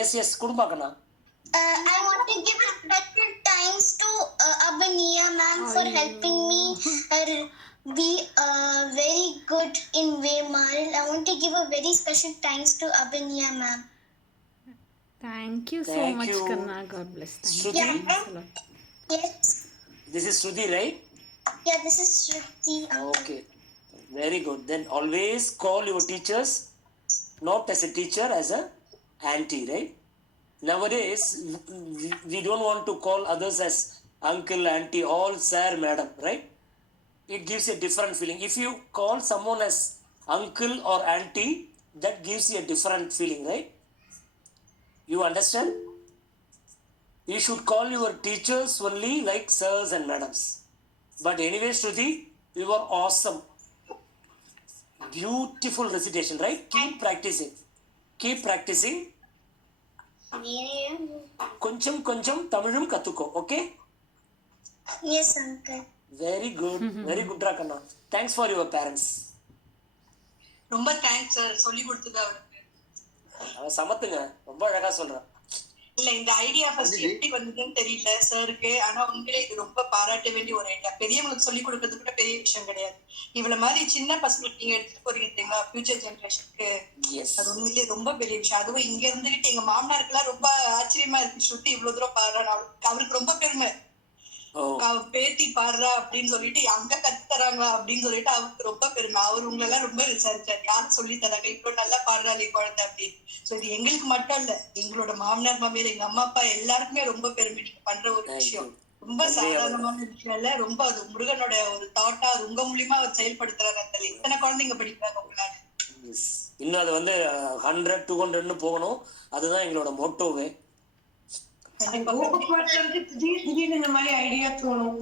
S குடும்பா கண்ணா. I want to give special thanks to Abhiniya ma'am for helping me be very good in Vemal. I want to give a very special thanks to Abhiniya ma'am. Thank you so Thank much, you. Kanna. God bless. Thank Shruti? you. Thanks a lot. Yes. This is Shruti, right? Yeah, this is Shruti. Okay. Very good. Then always call your teachers not as a teacher, as a auntie, right? Nowadays, we don't want to call others as uncle, auntie, all sir, madam, right? It gives a different feeling. If you call someone as uncle or auntie, that gives you a different feeling, right? You understand? You should call your teachers only like sirs and madams. But anyway, Shruti, you are awesome. Beautiful recitation, right? Keep practicing. Keep practicing. கொஞ்சம் தமிழும் கத்துக்கோ. Okay? Yes, uncle. Very good. Very good, Rakana. Thanks for your parents. ரொம்ப thanks sir சொல்லி கொடுத்தது அவருக்கு. அவன் சமத்துங்க, ரொம்ப அழகா சொல்றான். இல்ல இந்த ஐடியா ஃபர்ஸ்ட் எப்படி வந்ததுன்னு தெரியல சாருக்கு. ஆனா உண்மையிலே இது ரொம்ப பாராட்ட வேண்டிய ஒரு ஐடியா. பெரியவங்களுக்கு சொல்லி கொடுக்கறது கூட பெரிய விஷயம் கிடையாது. இவ்வளவு மாதிரி சின்ன பசங்களுக்கு நீங்க எடுத்துட்டு போறீங்க தெரியுங்களா, ஃபியூச்சர் ஜெனரேஷனுக்கு. அது உண்மையிலேயே ரொம்ப பெரிய விஷயம். அதுவும் இங்க இருந்துகிட்டு எங்க மாமனாருக்குலாம் ரொம்ப ஆச்சரியமா இருக்கு. ஸ்ருதி இவ்வளவு தூரம் பாடுறான்னு அவருக்கு ரொம்ப பெருமை. பேத்தி பாடுறா அப்படின்னு சொல்லிட்டு அங்க கத்து தராங்களா அப்படின்னு சொல்லிட்டு அவருக்கு ரொம்ப பெருமை. அவர் உங்களெல்லாம் ரொம்ப விசாரிச்சாரு, யாரும் சொல்லி தராங்க இவ்வளவு நல்லா பாடுறாளே குழந்தை அப்படின்னு. சோ இது எங்களுக்கு மட்டும் இல்ல, எங்களோட மாமனார் மாமியார் எங்க அம்மா அப்பா எல்லாருக்குமே ரொம்ப பெருமை. நீங்க பண்ற ஒரு விஷயம் ரொம்ப சாதாரணமான விஷயம் இல்ல. ரொம்ப அது முருகனோட ஒரு தாட்டா அது உங்க மூலியமா அவர் செயல்படுத்துறாரு. அந்த இத்தனை குழந்தைங்க படிக்கிறாங்க உங்களால. இன்னும் அது வந்து 100 200 போகணும். அதுதான் எங்களோட மோட்டோவே. திடீர்னு இந்த மாதிரி ஐடியா தோணும்.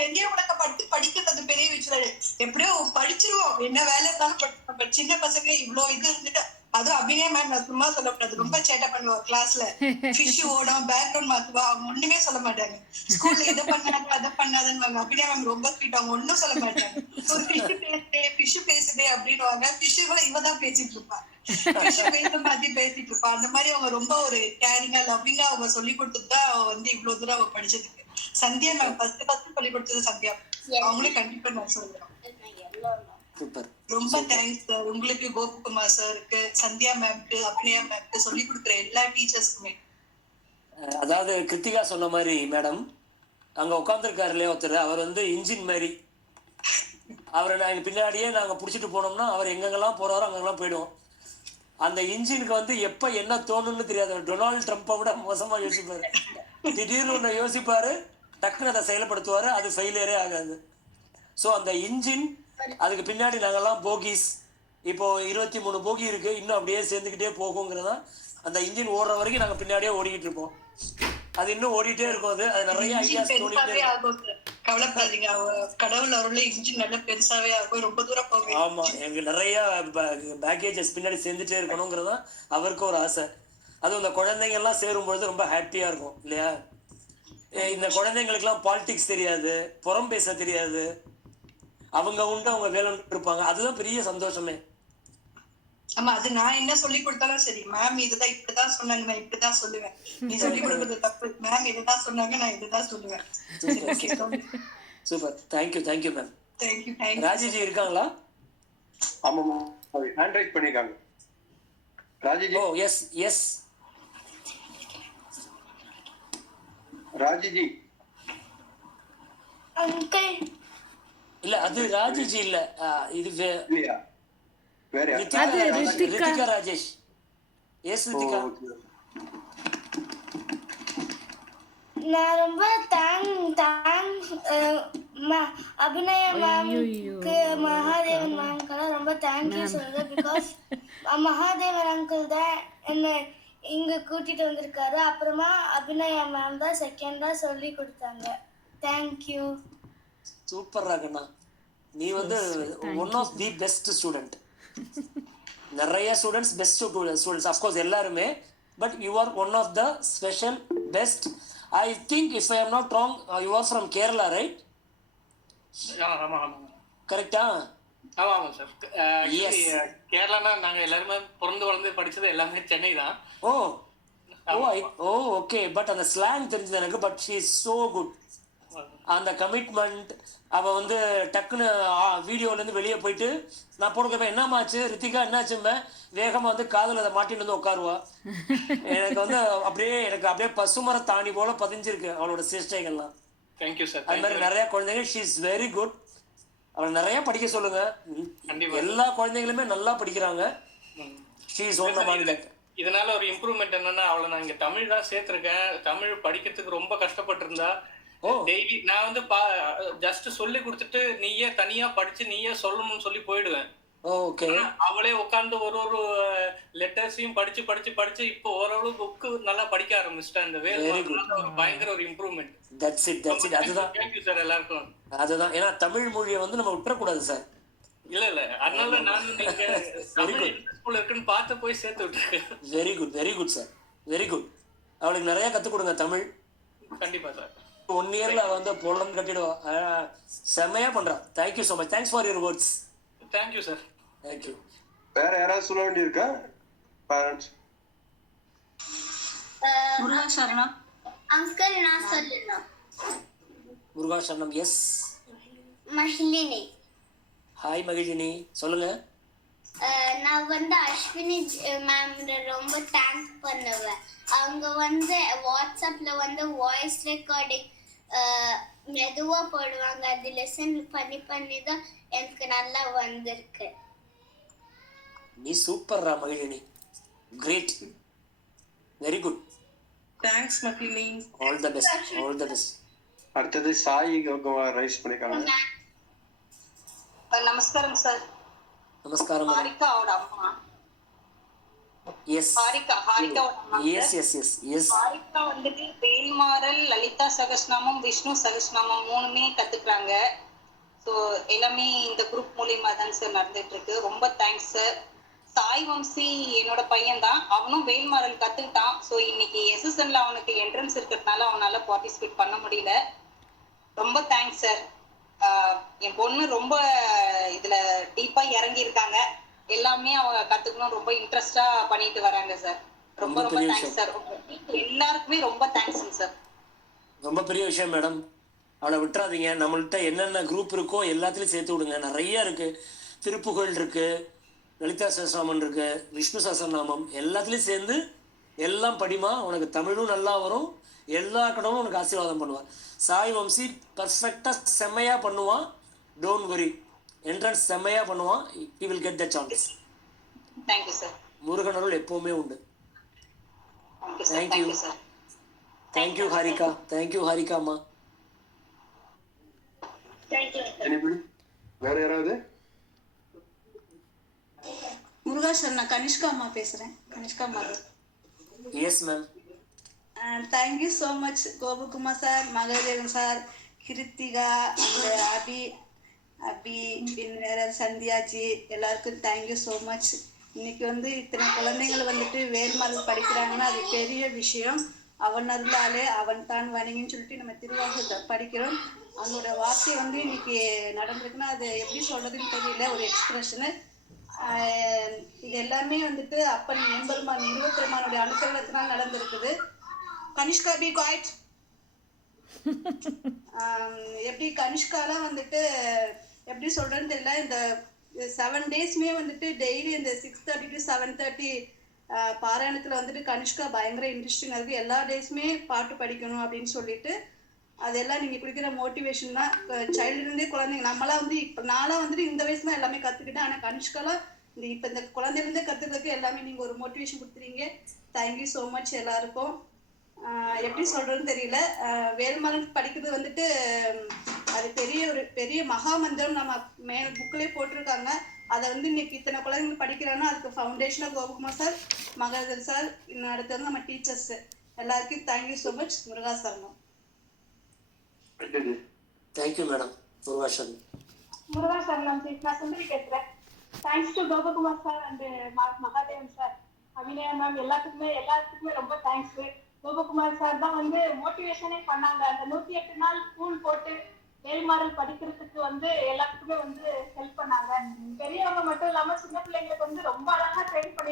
பெரிய உலக படிக்கிறது பெரிய விஷயம். எப்படியோ படிச்சிருவோம், என்ன வேலை இருந்தாலும். சின்ன பசங்க இவ்வளவு இது இருந்துட்டு, அதுவும் அபிநயா மேம் நான் சும்மா சொல்லக்கூடாது, ரொம்ப சேட்டை பண்ணுவோம் கிளாஸ்ல. ஃபிஷ் ஓடும், பேக்ரவுண்ட் மாத்துவா, அவங்க ஒண்ணுமே சொல்ல மாட்டாங்க. ஸ்கூல்ல இதை பண்ணாங்க அதை பண்ணாதுன்னு அபிநயா மேம் ரொம்ப ஸ்வீட், அவங்க ஒன்னும் சொல்ல மாட்டாங்க. ஒரு ஃபிஷ் பேசுதே அப்படின்னுவாங்க. ஃபிஷ்ஷுகளை இவதான் பேசிட்டு இருப்பா, மாத்தி பேசிட்டு இருப்பா. அந்த மாதிரி அவங்க ரொம்ப ஒரு கேரிங்கா லவ்விங்கா அவங்க சொல்லி கொடுத்துதான் வந்து இவ்வளவு தூரம் அவங்க படிச்சதுக்கு. சந்தியா மேம் ஃபர்ஸ்ட் சொல்லி கொடுத்தது சந்தியா, அவங்களே கண்டிப்பா நான் சொல்றேன். ரொம்ப தேங்க்ஸ் சார் உங்களுக்கு, கோபகுமார் சாருக்கு, சந்தியா மேம்க்கு, அபிநயா மேம்க்கு, சொல்லி கொடுக்குற எல்லா டீச்சர்ஸ்க்குமே. அதாவது கிருத்திகா சொன்ன மாதிரி மேடம், அங்க உட்காந்துருக்காரு இல்லையா ஒருத்தர், அவர் வந்து இன்ஜின் மாதிரி. அவரை நாங்கள் பின்னாடியே நாங்கள் பிடிச்சிட்டு போனோம்னா அவர் எங்கெங்கெல்லாம் போறாரோ அங்கெல்லாம் போயிடுவோம். அந்த இன்ஜினுக்கு வந்து எப்ப என்ன தோணுன்னு தெரியாது. டொனால்டு ட்ரம்ப்பை விட மோசமா யோசிப்பாரு. திடீர்னு ஒன்று யோசிப்பாரு, டக்குன்னு அதை செயல்படுத்துவாரு, அது ஃபெயிலியரே ஆகாது. ஸோ அந்த இன்ஜின், அதுக்கு பின்னாடி நாங்கெல்லாம் போகிஸ், இப்போ 23 போகி இருக்கு, இன்னும் அப்படியே சேர்ந்துக்கிட்டே போகுங்கிறதா. அந்த இன்ஜின் ஓடுற வரைக்கும் நாங்கள் பின்னாடியே ஓடிக்கிட்டு இருப்போம். அது இன்னும் ஓடிட்டே இருக்கும். அது நிறைய ஐடியாஸ் தோணிட்டே இருக்கும். கவலைப்படாதீங்க, கடவுள் அருள்ல இன்ஜின் நல்ல பெருசாவே ஆகும், ரொம்ப தூரம் போகும். ஆமா, எனக்கு நிறைய பேக்கேஜஸ் பின்னாடி சேர்ந்துட்டே இருக்கணுங்கிறதா அவருக்கு ஒரு ஆசை. அதுவும் இந்த குழந்தைங்க எல்லாம் சேரும் பொழுது ரொம்ப ஹாப்பியா இருக்கும் இல்லையா. இந்த குழந்தைங்களுக்கு எல்லாம் பாலிடிக்ஸ் தெரியாது, புறம் பேச தெரியாது, அவங்க உண்டு அவங்க வேலை இருப்பாங்க. அதுதான் பெரிய சந்தோஷமே. ஆமா, அது நான் என்ன சொல்லி கொடுத்தாலும் சரி, மேம் இதுதான் இப்படிதான் சொன்னாங்க, நான் இப்படிதான் சொல்லுவேன். நீ சொல்லி கொடுக்கறது தப்பு, மேம் இதுதான் சொன்னாங்க, நான் இதுதான் சொல்லுவேன். Super, thank you ma'am. தேங்க்யூ. ராஜிஜி இருக்காங்களா? ஆமாமா, ஹேண்ட் ரைட் பண்ணிருக்காங்க. ராஜிஜி. ஓ எஸ் ராஜிஜி. Uncle. இல்ல அது ராஜிஜி இல்ல, இது இல்லையா, வேற ரித்திகா ராஜேஷ். எஸ் ரித்திகா. நான் ரொம்ப அபிநயா மேம்க்கு, மகாதேவன் மேம்க்கெல்லாம் ரொம்ப தேங்க்யூ சொல்றேன். பிகாஸ் மகாதேவன் அங்கிள் தான் என்ன இங்க கூட்டிட்டு வந்திருக்காரு. அப்புறமா அபிநயா மேம் தான் செகண்டா சொல்லி கொடுத்தாங்க. தேங்க்யூ. சூப்பர் ராகண்ணா, நீ வந்து one of the best student. நிறைய ஸ்டூடெண்ட்ஸ் பெஸ்ட் ஸ்டூடெண்ட்ஸ் அஃப்கோர்ஸ் எல்லாருமே, but you are one of the special best. I think if I am not wrong, you are from Kerala, right? ஆமா. கரெக்டா? ஆமாம் sir. Actually கேரளானா நாங்கள் எல்லாருமே பிறந்து வளர்ந்து படித்தது எல்லாமே சென்னை தான். ஓ ஓகே. பட் அந்த ஸ்லாங் தெரிஞ்சது எனக்கு. But she is so good. அந்த கமிட்மெண்ட். அவள் வந்து டக்குன்னு வீடியோலேருந்து வெளியே போயிட்டு நான் போடுறப்ப என்னமாச்சு ரித்திகா என்னாச்சும்ப வேகமாக வந்து காதில் அதை மாட்டின்னு வந்து உட்காருவா. எனக்கு வந்து அப்படியே பசுமர தாணி போல பதிஞ்சிருக்கு அவளோட சேஷ்டைகள்லாம். Thank you sir. அது மாதிரி நிறைய குழந்தைங்க ஷீ இஸ் வெரி குட். அவளை நிறைய படிக்க சொல்லுங்க. கண்டிப்பா எல்லா குழந்தைங்களுமே நல்லா படிக்கிறாங்க. She is one among that. இதனால ஒரு இம்ப்ரூவ்மெண்ட் என்னன்னா, அவளை நான் இங்க தமிழ் தான் சேர்த்திருக்கேன். தமிழ் படிக்கிறதுக்கு ரொம்ப கஷ்டப்பட்டு இருந்தா. டெய்லி நான் வந்து ஜஸ்ட் சொல்லி கொடுத்துட்டு நீயே தனியா படிச்சு நீயே சொல்லணும்னு சொல்லி போயிடுவேன். ஓகே. அவளே உட்கார்ந்து ஒரு லெட்டர்ஸையும் படிச்சு படிச்சு படிச்சு இப்போ ஓரளவு புக்கு நல்லா படிக்க ஆரம்பிச்சிட்டேன். அந்த பயங்கர ஒரு இம்ப்ரூவ்மெண்ட். That's it. அதுதான். தேங்க்யூ சார் எல்லாருக்கும். அதுதான். ஏன்னா தமிழ் மொழியை வந்து நம்ம விட்டுறக்கூடாது சார். இல்ல அதனால நான் நீங்க தமிழ் ஸ்கூல் இருக்குன்னு பார்த்து போய் சேர்த்து விட்டுருக்கேன். Very good sir. Very good. அவளுக்கு நிறைய கற்றுக் கொடுங்க தமிழ். கண்டிப்பா சார். 1 இயர்ல அவ வந்து பொருளம் கட்டிடுவா. செம்மையா பண்றா. Thank you so much. Thanks for your words. Thank you sir. Thank you. வேற யாராவது சொல்ல வேண்டியிருக்கா பேரண்ட்ஸ்? முருகா சரணம். அங்கிள் நான் சொல்லணும். முருகா சரணம். எஸ். மகிழினி. ஹாய் மகிழினி, சொல்லுங்க. நான் வந்து அஸ்வினி மேம் ரொம்ப தேங்க் பண்ணுவேன். அவங்க வந்து வாட்ஸ்அப்ல வந்து வாய்ஸ் ரெக்கார்டிங் மெதுவா போடுவாங்க. அது லெசன் பண்ணி தான் எனக்கு நல்லா வந்திருக்கு. நீ சூப்பர்ரா Magizhini. Great. Very good. Thanks Magizhini. All the best. அடுத்தது சாய் ரைஸ் பண்ணிருக்காங்க. நமஸ்காரம் சார். நமஸ்காரம். ஹாரிகாவோட அம்மா. எஸ். ஹாரிகாவோட அம்மா. எஸ். ஹாரிகா வந்துட்டு வேல்மாறல், லலிதா சகஸ்நாமம், விஷ்ணு சகஸ்நாமம் 3மே கத்துக்கிறாங்க. ஸோ எல்லாமே இந்த குரூப் மூலியமா தான் சார் நடந்துட்டு இருக்கு. ரொம்ப தேங்க்ஸ் சார். சாய் வம்சி என்னோட பையன் தான். அவனும் வேல்மாறல் கத்துக்கிட்டான். ஸோ இன்னைக்கு எஸ்எஸ்என்ல அவனுக்கு என்ட்ரன்ஸ் இருக்கிறதுனால அவனால பார்ட்டிசிபேட் பண்ண முடியல. ரொம்ப தேங்க்ஸ் சார். என் பொண்ணு ரொம்ப இதுல டீப்பா இறங்கி இருக்காங்க. எல்லாமே அவங்க கத்துக்கணும் ரொம்ப இன்ட்ரெஸ்டா பண்ணிட்டு வராங்க சார். ரொம்ப தேங்க்ஸ் சார். எல்லாருக்குமே ரொம்ப தேங்க்ஸ் சார். ரொம்ப பெரிய விஷயம் மேடம். அவளை விட்டுறாதீங்க. நம்மள்கிட்ட என்னென்ன குரூப் இருக்கோ எல்லாத்துலையும் சேர்த்து விடுங்க. நிறைய இருக்கு. திருப்புகழ் இருக்கு, லலிதா சஹஸ்ரநாமம் இருக்கு, விஷ்ணு சஹஸ்ரநாமம், எல்லாத்துலேயும் சேர்ந்து எல்லாம் படிமா. உனக்கு தமிழும் நல்லா வரும். எல்லா கடவுளும் உனக்கு ஆசீர்வாதம் பண்ணுவார். சாய் வம்சி பர்ஃபெக்டாக செம்மையாக பண்ணுவான். Don't worry. என்ட்ரன்ஸ் செம்மையாக பண்ணுவான். He will get the chance. Thank you sir. Murugan அருள் எப்பவுமே உண்டு. Thank you. Thank you Harika. Thank you Harika அம்மா. வேற யாராவது? முருகா சார், நான் கனிஷ்கா அம்மா பேசுறேன். Kanishka mother. Yes ma'am. Thank you so much Gopakumar sir, Mahadevan sir, Kirthika, அந்த அபி வேற சந்தியாஜி, எல்லாருக்கும் தேங்க்யூ ஸோ மச். இன்னைக்கு வந்து இத்தனை குழந்தைகள் வந்துட்டு வேல்மாறல் படிக்கிறாங்கன்னா அது பெரிய விஷயம். அவன் அருளாலே அவன் தான் வணங்கின்னு சொல்லிட்டு நம்ம திருவாசகத்தை படிக்கிறோம். அவனோட வார்த்தை வந்து இன்னைக்கு நடந்திருக்குன்னா அது எப்படி சொல்றதுன்னு தெரியல. ஒரு எக்ஸ்பிரஷனு. இது எல்லாமே வந்துட்டு அப்பன் எம்பெருமான் 22 அனுகிரகத்தினால் நடந்திருக்குது. Kanishka be quiet. எப்படி கனிஷ்காலாம் வந்துட்டு எப்படி சொல்றேன்னு தெரியல. இந்த 7 டேஸ்மே வந்துட்டு டெய்லி இந்த 6:30 to 7:30 பாராயணத்துல வந்துட்டு கனிஷ்கா பயங்கர இன்ட்ரெஸ்டிங்கா இருக்கு. எல்லா டேஸ்மே பாட்டு படிக்கணும் அப்படின்னு சொல்லிட்டு அதெல்லாம் நீங்க குடிக்கிற மோட்டிவேஷன் தான். சைல்டுலேருந்தே குழந்தைங்க நம்மளாம் வந்து இப்போ நானும் வந்துட்டு இந்த வயசு தான் எல்லாமே கத்துக்கிட்டேன். ஆனா கனிஷ்காலாம் இப்போ இந்த குழந்தைலேருந்தே கத்துக்கிறதுக்கு எல்லாமே நீங்க ஒரு மோட்டிவேஷன் கொடுத்துறீங்க. தேங்க்யூ ஸோ மச் எல்லாருக்கும். எப்படி சொல்றதுன்னு தெரியல. வேல்மாறல் படிக்கிறது வந்துட்டு அது பெரிய மகாமந்திரம். நம்ம புக்லேயே போட்டிருக்காங்க. அதை வந்து இன்னைக்கு இத்தனை குழந்தைங்க படிக்கிறாங்கன்னா அதுக்கு ஃபவுண்டேஷனாக கோபகுமார் சார், மகாதேவன் சார், இன்னும் அடுத்து வந்து நம்ம டீச்சர்ஸ் எல்லாருக்கும் தேங்க்யூ ஸோ மச். முருகா சரணம். Thank you madam. முருகா சரணம். முருகா சரணம். நான் சுந்தரி பேசுறேன். Thanks to Gopakumar sir and Mahadevan sir, Abhinaya ma'am, எல்லாத்துக்குமே ரொம்ப தேங்க்ஸ். கோபகுமார் சார் தான் வந்து மோட்டிவேஷனே பண்ணாங்க. அந்த 108 நாள் ஸ்கூல் போட்டு வேல்மாறல் படிக்கிறதுக்கு வந்து எல்லாத்துக்குமே வந்து ஹெல்ப் பண்ணாங்க. பெரியவங்க மட்டும் இல்லாம சின்ன பிள்ளைங்களுக்கு வந்து ரொம்ப அழகா ட்ரெயின் பண்ணி